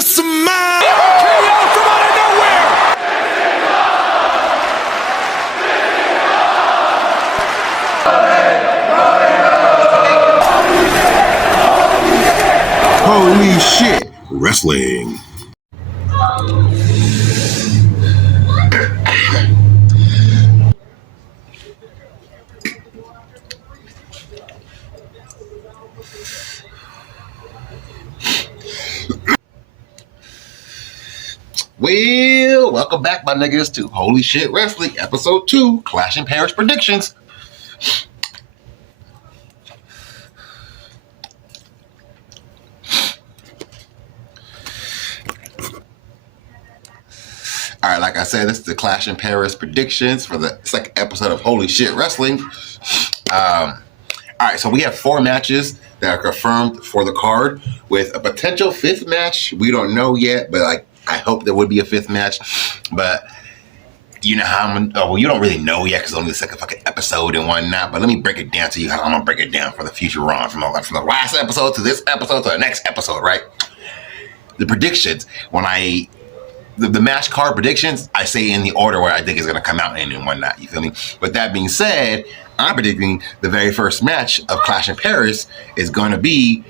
Yes, man! KO from out of nowhere! Holy shit, wrestling. Well, welcome back, my niggas, to Holy Shit Wrestling, Episode 2, Clash in Paris Predictions. All right, like I said, this is the Clash in Paris predictions for the second episode of Holy Shit Wrestling. All right, so we have 4 matches that are confirmed for the card with a potential 5th match. We don't know yet, but I hope there would be a 5th match. But you know how you don't really know yet because it's only the second fucking episode and whatnot. But let me break it down to you how I'm gonna break it down for the future run from the last episode to this episode to the next episode, right? The predictions, the match card predictions, I say in the order where I think it's going to come out in and whatnot. You feel me? With that being said, I'm predicting the very first match of Clash in Paris is going to be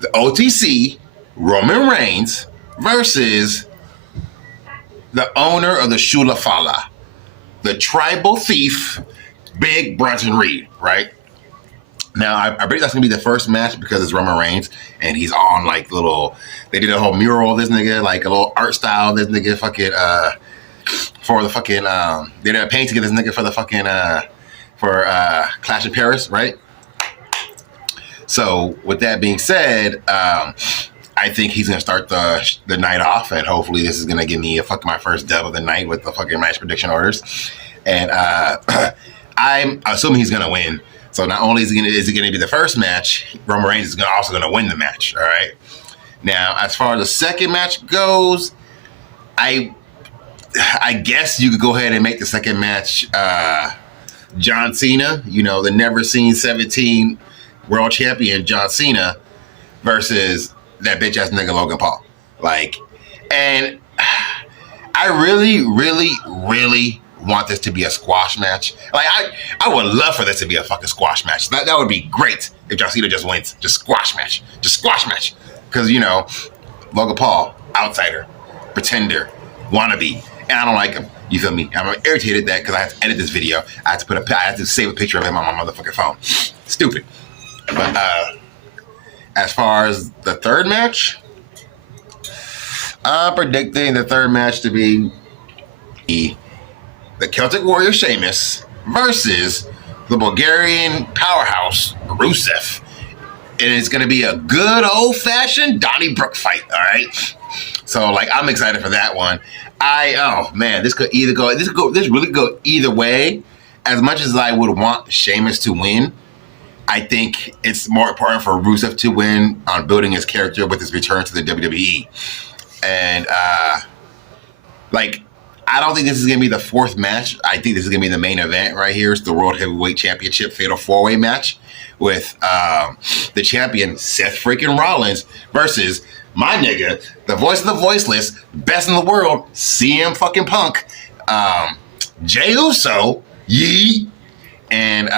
the OTC Roman Reigns versus the owner of the Shula Fala, the tribal thief, Big Bronson Reed, right? Now, I believe that's going to be the first match because it's Roman Reigns, and he's on, they did a whole mural of this nigga, a little art style of this nigga fucking, for the fucking, they did a painting of this nigga for the fucking, for Clash in Paris, right? So, with that being said, I think he's going to start the night off, and hopefully this is going to give me my first dub of the night with the fucking match prediction orders. And I'm assuming he's going to win. So not only is it going to be the first match, Roman Reigns is also going to win the match, all right? Now, as far as the second match goes, I guess you could go ahead and make the second match John Cena, the never-seen 17 world champion John Cena versus that bitch-ass nigga Logan Paul. And I really, really, really want this to be a squash match. I would love for this to be a fucking squash match. That would be great if John Cena just wins. Just squash match. Because, Logan Paul, outsider, pretender, wannabe, and I don't like him. You feel me? I'm irritated that because I have to edit this video. I have to save a picture of him on my motherfucking phone. Stupid. But as far as the third match, I'm predicting the third match to be the Celtic Warrior Sheamus versus the Bulgarian powerhouse Rusev. And it's going to be a good old-fashioned Donnybrook fight, all right? So, I'm excited for that one. This really go either way. As much as I would want Sheamus to win, I think it's more important for Rusev to win on building his character with his return to the WWE. And, I don't think this is going to be the 4th match. I think this is going to be the main event right here. It's the World Heavyweight Championship Fatal 4-Way match with the champion, Seth freaking Rollins, versus my nigga, the voice of the voiceless, best in the world, CM fucking Punk, Jey Uso, Yee, and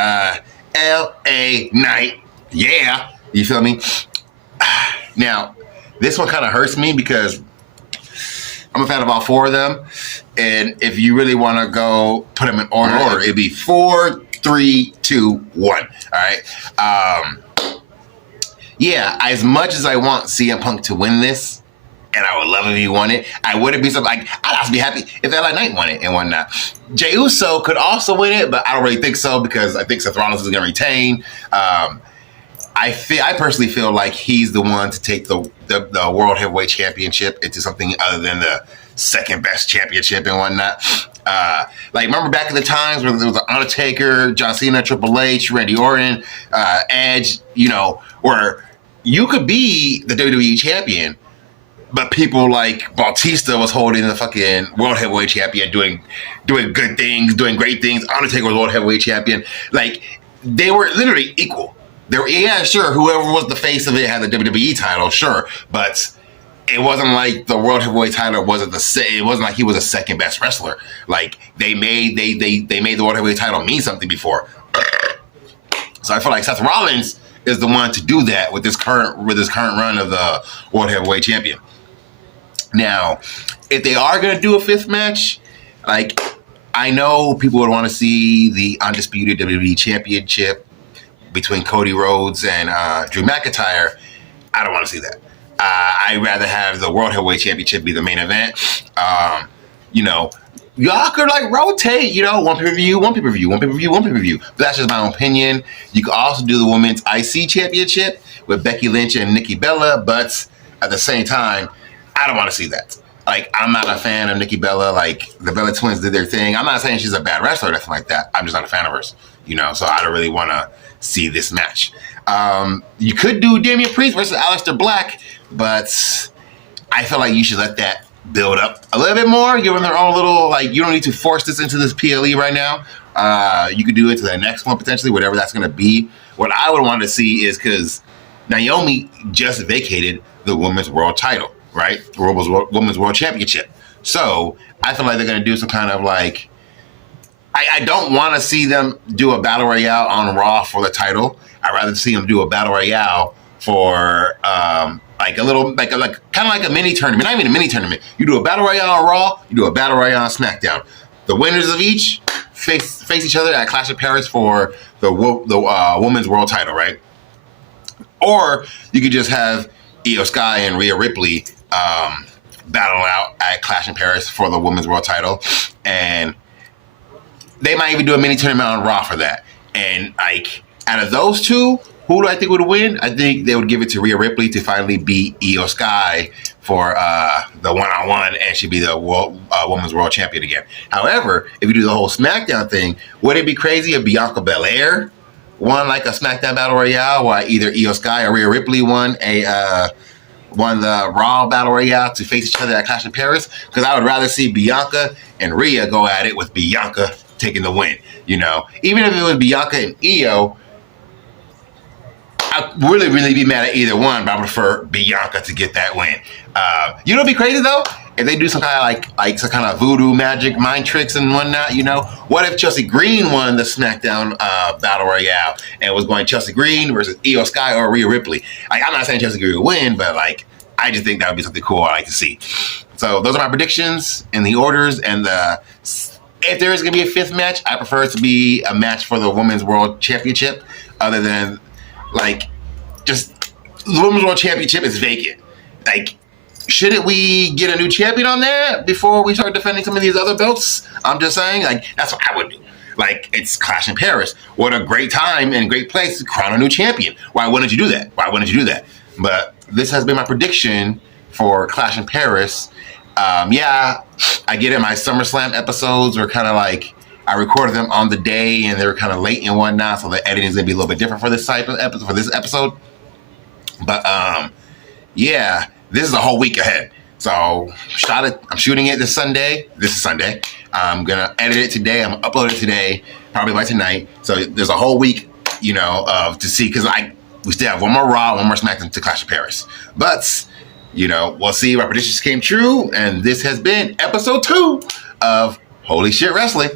L.A. Knight. Yeah. You feel me? Now, this one kind of hurts me because I'm a fan of all 4 of them. And if you really want to go put them in order, it'd be 4, 3, 2, 1. All right. Yeah, as much as I want CM Punk to win this, and I would love if he won it, I wouldn't be I'd also be happy if LA Knight won it and whatnot. Jey Uso could also win it, but I don't really think so because I think Seth Rollins is going to retain. I personally feel like he's the one to take the World Heavyweight Championship into something other than the second best championship and whatnot. Remember back in the times where there was the Undertaker, John Cena, Triple H, Randy Orton, Edge, where you could be the WWE champion, but people like Bautista was holding the fucking World Heavyweight Champion, doing good things, doing great things. Undertaker was World Heavyweight Champion. They were literally equal. Whoever was the face of it had the WWE title, sure, but it wasn't like the World Heavyweight title wasn't it wasn't like he was a second best wrestler. Like they made the World Heavyweight title mean something before. So I feel like Seth Rollins is the one to do that with this current run of the World Heavyweight Champion. Now, if they are going to do a fifth match, like I know people would want to see the Undisputed WWE Championship between Cody Rhodes and Drew McIntyre. I don't want to see that. I'd rather have the World Heavyweight Championship be the main event. You know, y'all could like rotate, you know, one pay-per-view, one pay-per-view, one pay-per-view, one pay-per-view. But that's just my own opinion. You could also do the Women's IC Championship with Becky Lynch and Nikki Bella, but at the same time, I don't want to see that. Like, I'm not a fan of Nikki Bella. Like, the Bella Twins did their thing. I'm not saying she's a bad wrestler or anything like that. I'm just not a fan of hers, you know, so I don't really want to see this match. You could do Damian Priest versus Aleister Black, but I feel like you should let that build up a little bit more, give them their own little, like, you don't need to force this into this PLE right now. You could do it to the next one, potentially, whatever that's going to be. What I would want to see is, because Naomi just vacated the Women's World title, right? Women's World Championship. So I feel like they're going to do some kind of, like, I don't want to see them do a Battle Royale on Raw for the title. I'd rather see them do a Battle Royale for, like a little, like kind of like a mini tournament, not even a mini tournament. You do a Battle Royale on Raw, you do a Battle Royale on SmackDown. The winners of each face each other at Clash of Paris for the Women's World title, right? Or you could just have Iyo Sky and Rhea Ripley battle out at Clash in Paris for the Women's World title, and they might even do a mini tournament on Raw for that. And like, out of those two, who do I think would win? I think they would give it to Rhea Ripley to finally beat Iyo Sky for the one-on-one, and she'd be the Women's World Champion again. However, if you do the whole SmackDown thing, would it be crazy if Bianca Belair won like a SmackDown Battle Royale, while either Iyo Sky or Rhea Ripley won the Raw Battle Royale to face each other at Clash in Paris? Because I would rather see Bianca and Rhea go at it with Bianca taking the win. You know, even if it was Bianca and Iyo, I'd really be mad at either one, but I prefer Bianca to get that win. You know what'd be crazy though? If they do some kind of like some kind of voodoo magic, mind tricks and whatnot, you know? What if Chelsea Green won the SmackDown Battle Royale and it was going Chelsea Green versus Iyo Sky or Rhea Ripley? Like, I'm not saying Chelsea Green would win, but like, I just think that would be something cool I like to see. So those are my predictions and the orders, and if there is going to be a fifth match, I prefer it to be a match for the Women's World Championship, other than, like, just the Women's World Championship is vacant. Like, shouldn't we get a new champion on there before we start defending some of these other belts? I'm just saying, like, that's what I would do. Like, it's Clash in Paris. What a great time and great place to crown a new champion. Why wouldn't you do that? But this has been my prediction for Clash in Paris. Yeah, I get it. My SummerSlam episodes are kind of like, I recorded them on the day and they were kind of late and whatnot, so the editing is gonna be a little bit different for this type of episode, for this episode. But yeah, this is a whole week ahead. So I'm shooting it this Sunday. This is Sunday. I'm gonna edit it today. I'm gonna upload it today, probably by tonight. So there's a whole week, you know, to see, because we still have one more Raw, one more SmackDown to Clash of Paris. But you know, we'll see if our predictions came true. And this has been episode 2 of Holy Shit Wrestling.